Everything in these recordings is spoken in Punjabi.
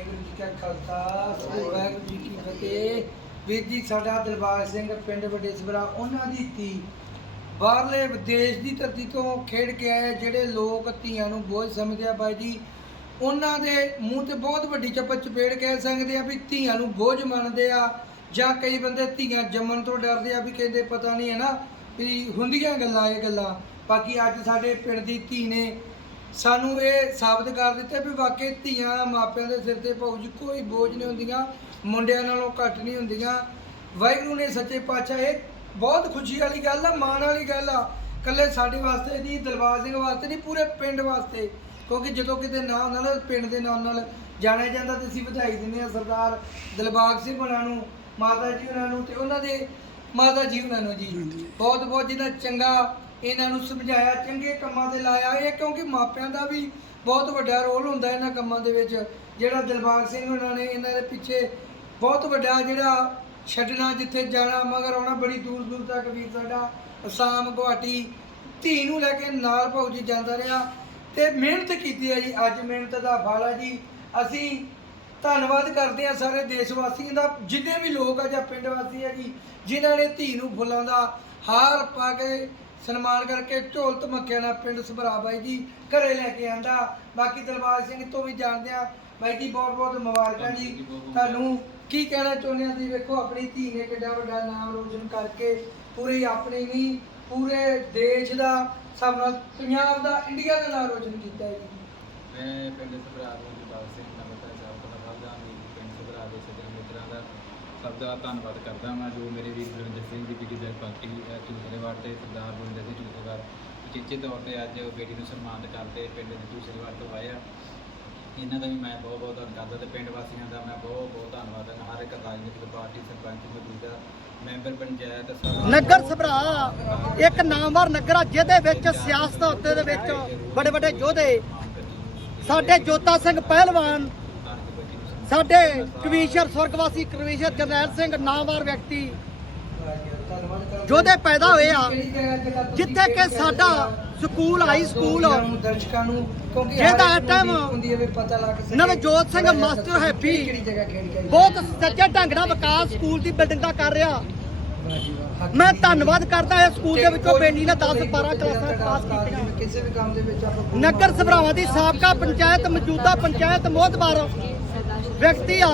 ਵਾਹਿਗੁਰੂ ਜੀ ਕਾ ਖਾਲਸਾ ਵਾਹਿਗੁਰੂ ਜੀ ਕੀ ਫਤਿਹ ਵੀਰ ਜੀ ਸਾਡਾ ਦਰਬਾਰ ਸਿੰਘ ਪਿੰਡ ਵਡੇਸਵਰਾ ਉਹਨਾਂ ਦੀ ਧੀ ਬਾਹਰਲੇ ਵਿਦੇਸ਼ ਦੀ ਧਰਤੀ ਤੋਂ ਖੇਡ ਕੇ ਆਏ ਜਿਹੜੇ ਲੋਕ ਧੀਆਂ ਨੂੰ ਬੋਝ ਸਮਝਦੇ ਆ ਬਾਈ ਜੀ, ਉਹਨਾਂ ਦੇ ਮੂੰਹ ਤੇ ਬਹੁਤ ਵੱਡੀ ਚੱਪਾ ਚਪੇੜ ਕਹਿ ਸਕਦੇ ਆ ਵੀ ਧੀਆਂ ਨੂੰ ਬੋਝ ਮੰਨਦੇ ਆ ਜਾਂ ਕਈ ਬੰਦੇ ਧੀਆਂ ਜੰਮਣ ਤੋਂ ਡਰਦੇ ਆ ਵੀ ਕਹਿੰਦੇ ਪਤਾ ਨਹੀਂ ਹੈ ਨਾ, ਵੀ ਹੁੰਦੀਆਂ ਗੱਲਾਂ ਇਹ ਗੱਲਾਂ। ਬਾਕੀ ਅੱਜ ਸਾਡੇ ਪਿੰਡ ਦੀ ਧੀ ਨੇ ਸਾਨੂੰ ਇਹ ਸਾਬਤ ਕਰ ਦਿੱਤਾ ਵੀ ਵਾਕਈ ਧੀਆਂ ਮਾਪਿਆਂ ਦੇ ਸਿਰ ਤੇ ਭਾਉ ਜੀ ਕੋਈ ਬੋਝ ਨਹੀਂ ਹੁੰਦੀਆਂ ਮੁੰਡਿਆਂ ਨਾਲੋਂ ਘੱਟ ਨਹੀਂ ਹੁੰਦੀਆਂ। ਵਾਹਿਗੁਰੂ ਨੇ ਸੱਚੇ ਪਾਤਸ਼ਾਹ ਇਹ ਬਹੁਤ ਖੁਸ਼ੀ ਵਾਲੀ ਗੱਲ ਆ ਮਾਣ ਵਾਲੀ ਗੱਲ ਆ। ਕੱਲੇ ਸਾਡੇ ਵਾਸਤੇ ਨਹੀਂ ਦਿਲਬਾਗ ਸਿੰਘ ਵਾਸਤੇ ਨਹੀਂ ਪੂਰੇ ਪਿੰਡ ਵਾਸਤੇ। ਕਿਉਂਕਿ ਜਦੋਂ ਕਿਤੇ ਨਾਂ ਹੁੰਦਾ ਨਾ ਪਿੰਡ ਦੇ ਨਾਮ ਨਾਲ ਜਾਣਿਆ ਜਾਂਦਾ ਤੇ ਅਸੀਂ ਵਧਾਈ ਦਿੰਦੇ ਆ ਸਰਦਾਰ ਦਿਲਬਾਗ ਸਿੰਘ ਉਹਨਾਂ ਨੂੰ ਮਾਤਾ ਜੀ ਉਹਨਾਂ ਨੂੰ ਤੇ ਉਹਨਾਂ ਦੇ ਮਾਤਾ ਜੀ ਉਹਨਾਂ ਨੂੰ ਜੀ। ਬਹੁਤ ਬਹੁਤ ਜਿਹਦਾ ਚੰਗਾ ਇਹਨਾਂ ਨੂੰ ਸਮਝਾਇਆ, ਚੰਗੇ ਕੰਮਾਂ ਤੇ ਲਾਇਆ। ਇਹ ਕਿਉਂਕਿ ਮਾਪਿਆਂ ਦਾ ਵੀ ਬਹੁਤ ਵੱਡਾ ਰੋਲ ਹੁੰਦਾ ਇਹਨਾਂ ਕੰਮਾਂ ਦੇ ਵਿੱਚ। ਜਿਹੜਾ ਦਿਲਬਾਗ ਸਿੰਘ ਉਹਨਾਂ ਨੇ, ਇਹਨਾਂ ਦੇ ਪਿੱਛੇ ਬਹੁਤ ਵੱਡਾ ਜਿਹੜਾ ਛੱਡਣਾ, ਜਿੱਥੇ ਜਾਣਾ, ਮਗਰ ਆਉਣਾ, ਬੜੀ ਦੂਰ ਦੂਰ ਤੱਕ ਵੀ ਸਾਡਾ ਅਸਾਮ, ਗੁਹਾਟੀ, ਧੀ ਨੂੰ ਲੈ ਕੇ ਨਾਲ ਭਾਉ ਜੀ ਜਾਂਦਾ ਰਿਹਾ। ਤੇ ਮਿਹਨਤ ਕੀਤੀ ਹੈ ਜੀ, ਅੱਜ ਮਿਹਨਤ ਦਾ ਫਲ ਹੈ ਜੀ। ਅਸੀਂ ਧੰਨਵਾਦ ਕਰਦੇ ਹਾਂ ਸਾਰੇ ਦੇਸ਼ ਵਾਸੀਆਂ ਦਾ, ਜਿੰਨੇ ਵੀ ਲੋਕ ਆ ਜਾਂ ਪਿੰਡ ਵਾਸੀ ਆ ਜੀ, ਜਿਨ੍ਹਾਂ ਨੇ ਧੀ ਨੂੰ ਫੁੱਲਾਂ ਦਾ ਹਾਰ ਪਾ ਕੇ ਸਨਮਾਨ ਕਰਕੇ ਢੋਲ ਧਮਕਿਆਂ ਨਾਲ ਪਿੰਡ ਸਭਰਾ ਬਾਈ ਜੀ ਘਰੇ ਲੈ ਕੇ ਆਂਦਾ। ਬਾਕੀ ਦਿਲਬਾਗ ਸਿੰਘ ਤੋਂ ਵੀ ਜਾਣਦੇ ਆ ਬਾਈ ਜੀ ਬਹੁਤ ਬਹੁਤ ਮੁਬਾਰਕਾਂ ਜੀ। ਤੁਹਾਨੂੰ ਕੀ ਕਹਿਣਾ ਚਾਹੁੰਦੇ ਆ ਜੀ? ਵੇਖੋ ਆਪਣੀ ਧੀ ਨੇ ਕਿੱਡਾ ਵੱਡਾ ਨਾਮ ਰੋਸ਼ਨ ਕਰਕੇ ਪੂਰੀ ਆਪਣੀ ਨਹੀਂ ਪੂਰੇ ਦੇਸ਼ ਦਾ ਸਭ ਨਾਲ ਪੰਜਾਬ ਦਾ ਇੰਡੀਆ ਦਾ ਨਾਮ ਰੋਸ਼ਨ ਕੀਤਾ ਹੈ ਜੀ। ਮੈਂ ਪਿੰਡ ਸਭਰਾ ਤੋਂ ਜਗਤਾਰ ਸਿੰਘ ਨਮਸਕਾਰ ਸਾਹਿਬ ਤੋਂ ਲਗਾਉਂਦਾ ਹਾਂ ਪਿੰਡ ਸਭਰਾ ਦੇ ਸੱਜਣ ਮਿੱਤਰਾਂ ਦਾ ਸਭ ਦਾ ਧੰਨਵਾਦ ਕਰਦਾ ਹਾਂ ਜੋ ਮੇਰੇ ਵੀਰ ਗੁਰਵਿੰਦਰ ਸਿੰਘ ਦੀ ਪੀਟੀ ਬੈਕ ਪਾਰਟੀ ਦੂਸਰੇ ਤੇ ਸਰਦਾਰ ਗੁਰਵਿੰਦਰ ਸਿੰਘ ਝੂਠੇਵਾਰ ਉਚੇਚੇ ਤੌਰ ਤੇ ਅੱਜ ਬੇਟੀ ਨੂੰ ਸਨਮਾਨਿਤ ਕਰਦੇ ਪਿੰਡ ਦੇ ਦੂਸਰੇ ਵਾਰ ਤੋਂ ਆਇਆ ਇਹਨਾਂ ਦਾ ਵੀ ਮੈਂ ਬਹੁਤ ਬਹੁਤ ਧੰਨਵਾਦ ਕਰਦਾ ਤੇ ਪਿੰਡ ਵਾਸੀਆਂ ਦਾ ਮੈਂ ਬਹੁਤ ਬਹੁਤ ਧੰਨਵਾਦ ਕਰਦਾ। ਹਰ ਇੱਕ ਰਾਜਨੀਤਿਕ ਪਾਰਟੀ, ਸਰਪੰਚ, ਮੌਜੂਦਾ ਮੈਂਬਰ, ਪੰਚਾਇਤ ਨਗਰ ਸਭਰਾ ਇੱਕ ਨਾਮਵਰ ਨਗਰ ਆ, ਜਿਹਦੇ ਵਿੱਚ ਸਿਆਸਤ ਦੇ ਵਿੱਚ ਵੱਡੇ ਵੱਡੇ ਯੋਧੇ। ਸਾਡੇ ਜੋਤਾ ਸਿੰਘ ਪਹਿਲਵਾਨ ਸਾਡੇ ਕਵੀਸ਼ਰ ਸੁਰਗਵਾਸੀ ਕਵੀਸ਼ਰ ਜਰਨੈਲ ਸਿੰਘ, ਨਾਮਵਰ ਵਿਅਕਤੀ ਯੋਧੇ ਪੈਦਾ ਹੋਏ ਆ, ਜਿੱਥੇ ਕਿ ਸਾਡਾ ਸਕੂਲ ਹਾਈ ਸਕੂਲ ਦਰਸ਼ਕਾਂ ਨੂੰ ਕਿਉਂਕਿ ਜਿਹਦਾ ਟਾਈਮ ਹੁੰਦੀ ਹੈ ਪਤਾ ਲੱਗ ਨਵਜੋਤ ਸਿੰਘ ਮਾਸਟਰ ਹੈਪੀ ਬਹੁਤ ਸੱਚੇ ਢੰਗ ਨਾਲ ਵਿਕਾਸ ਸਕੂਲ ਦੀ ਬਿਲਡਿੰਗ ਦਾ ਕਰ ਰਿਹਾ। ਮੈਂ ਧੰਨਵਾਦ ਕਰਦਾ ਇਸ ਸਕੂਲ ਦੇ ਵਿੱਚੋਂ ਕੋਈ ਬੇਟੀ ਨੇ 10 12 ਕਲਾਸਾਂ ਪਾਸ ਕੀਤੀਆਂ। ਕਿਸੇ ਵੀ ਕੰਮ ਦੇ ਵਿੱਚ ਆਪਾਂ ਨਗਰ ਸਭਰਾਵਾਂ ਦੀ ਸਾਬਕਾ ਪੰਚਾਇਤ, ਮੌਜੂਦਾ ਪੰਚਾਇਤ ਮੋਹਤਬਾਰ ਵਿਅਕਤੀ ਆ,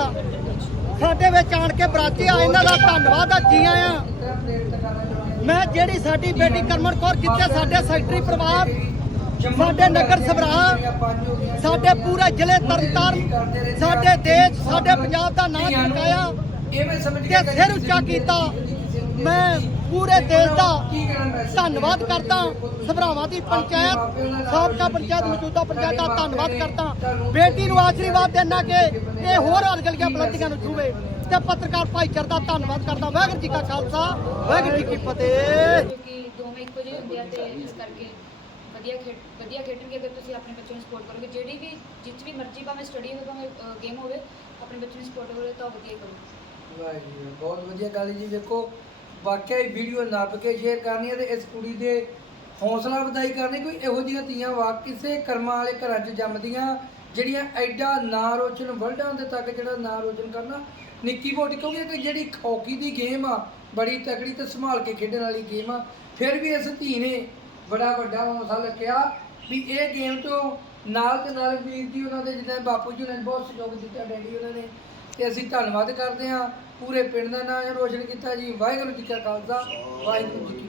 ਸਾਡੇ ਵਿੱਚ ਆਣ ਕੇ ਬਰਾਤੀ ਆ, ਇਹਨਾਂ ਦਾ ਧੰਨਵਾਦ ਆ, ਜੀ ਆਇਆਂ। ਮੈਂ ਜਿਹੜੀ ਸਾਡੀ ਬੇਟੀ ਕਰਮਨ ਕੌਰ ਜਿੱਥੇ ਸਾਡੇ ਸੈਕਟਰੀ ਪਰਿਵਾਰ, ਸਾਡੇ ਨਗਰ ਸਭਰਾ, ਸਾਡੇ ਪੂਰੇ ਜ਼ਿਲ੍ਹੇ ਤਰਨਤਾਰਨ, ਸਾਡੇ ਦੇਸ਼, ਸਾਡੇ ਪੰਜਾਬ ਦਾ ਨਾਮ ਚਮਕਾਇਆ ਐਵੇਂ ਤੇ ਸਿਰ ਉੱਚਾ ਕੀਤਾ। ਪੂਰੇ ਦੇਸ਼ ਦਾ ਧੰਨਵਾਦ ਕਰਦਾ ਸਭਰਾਵਾਂ ਦੀ ਪੰਚਾਇਤ ਸਾਬਕਾ ਪੰਚਾਇਤ ਮੌਜੂਦਾ ਪੰਚਾਇਤ ਦਾ ਧੰਨਵਾਦ ਕਰਦਾ। ਬੇਟੀ ਨੂੰ ਆਸ਼ੀਰਵਾਦ ਦੇਣਾ ਕਿ ਇਹ ਹੋਰ ਅਲਗਲੀਆਂ ਬੁਲੰਦੀਆਂ ਨੂੰ ਛੂਵੇ ਤੇ ਪੱਤਰਕਾਰ ਭਾਈਚਾਰੇ ਦਾ ਧੰਨਵਾਦ ਕਰਦਾ। ਵਾਹਿਗੁਰੂ ਜੀ ਕਾ ਖਾਲਸਾ ਵਾਹਿਗੁਰੂ ਜੀ ਕੀ ਫਤਿਹ। ਕਿਉਂਕਿ ਦੋਵੇਂ ਇੱਕੋ ਜਿਹੇ ਹੁੰਦੇ ਆ ਤੇ ਇਸ ਕਰਕੇ ਵਧੀਆ ਖੇਡ ਵਧੀਆ ਖੇਡਣਗੇ ਅਗਰ ਤੁਸੀਂ ਆਪਣੇ ਬੱਚਿਆਂ ਨੂੰ ਸਪੋਰਟ ਕਰੋਗੇ। ਜਿਹੜੀ ਵੀ ਜਿਸ ਵੀ ਮਰਜ਼ੀ ਭਾਵੇਂ ਸਟੱਡੀ ਹੋਵੇ ਭਾਵੇਂ ਗੇਮ ਹੋਵੇ ਆਪਣੇ ਬੱਚੇ ਨੂੰ ਸਪੋਰਟ ਕਰੋਗੇ ਤਾਂ ਵਧੀਆ ਹੀ ਕਰੋ ਵਾਹ ਜੀ ਵਾਹ, ਬਹੁਤ ਵਧੀਆ ਗੱਲ ਜੀ। ਵੇਖੋ ਵਾਕਿਆ ਹੀ ਵੀਡੀਓ ਨੱਪ ਕੇ ਸ਼ੇਅਰ ਕਰਨੀ ਹੈ ਤੇ ਇਸ ਕੁੜੀ ਦੇ ਹੌਸਲਾ ਵਧਾਈ ਕਰਨੀ, ਕੋਈ ਇਹੋ ਜਿਹੀਆਂ ਧੀਆਂ ਵਾ ਕਿਸੇ ਕਰਮਾਂ ਵਾਲੇ ਘਰਾਂ 'ਚ ਜੰਮਦੀਆਂ, ਜਿਹੜੀਆਂ ਐਡਾ ਨਾਂ ਰੋਸ਼ਨ ਵਰਲਡਾਂ ਦੇ ਤੱਕ ਜਿਹੜਾ ਨਾਂ ਰੋਸ਼ਨ ਕਰਨਾ, ਨਿੱਕੀ ਮੋਟੀ, ਕਿਉਂਕਿ ਇਹ ਜਿਹੜੀ ਹਾਕੀ ਦੀ ਗੇਮ ਆ, ਬੜੀ ਤਕੜੀ ਤੇ ਸੰਭਾਲ ਕੇ ਖੇਡਣ ਵਾਲੀ ਗੇਮ ਆ, ਫਿਰ ਵੀ ਇਸ ਧੀ ਨੇ ਬੜਾ ਵੱਡਾ ਹੌਸਲਾ ਰੱਖਿਆ ਵੀ ਇਹ ਗੇਮ ਤੋਂ ਨਾਲ ਤੇ ਨਾਲ ਵੀਰ ਜੀ ਉਹਨਾਂ ਦੇ ਜਿੱਦਾਂ ਬਾਪੂ ਜੀ ਉਹਨਾਂ ਨੇ ਬਹੁਤ ਸਹਿਯੋਗ ਦਿੱਤਾ, ਡੈਡੀ ਉਹਨਾਂ ਨੇ ਤੇ ਅਸੀਂ ਧੰਨਵਾਦ ਕਰਦੇ ਹਾਂ। ਪੂਰੇ ਪਿੰਡ ਦਾ ਨਾਮ ਰੋਸ਼ਨ ਕੀਤਾ ਜੀ। ਵਾਹਿਗੁਰੂ ਜੀ ਕਾ ਖਾਲਸਾ, ਵਾਹਿਗੁਰੂ ਜੀ ਕੀ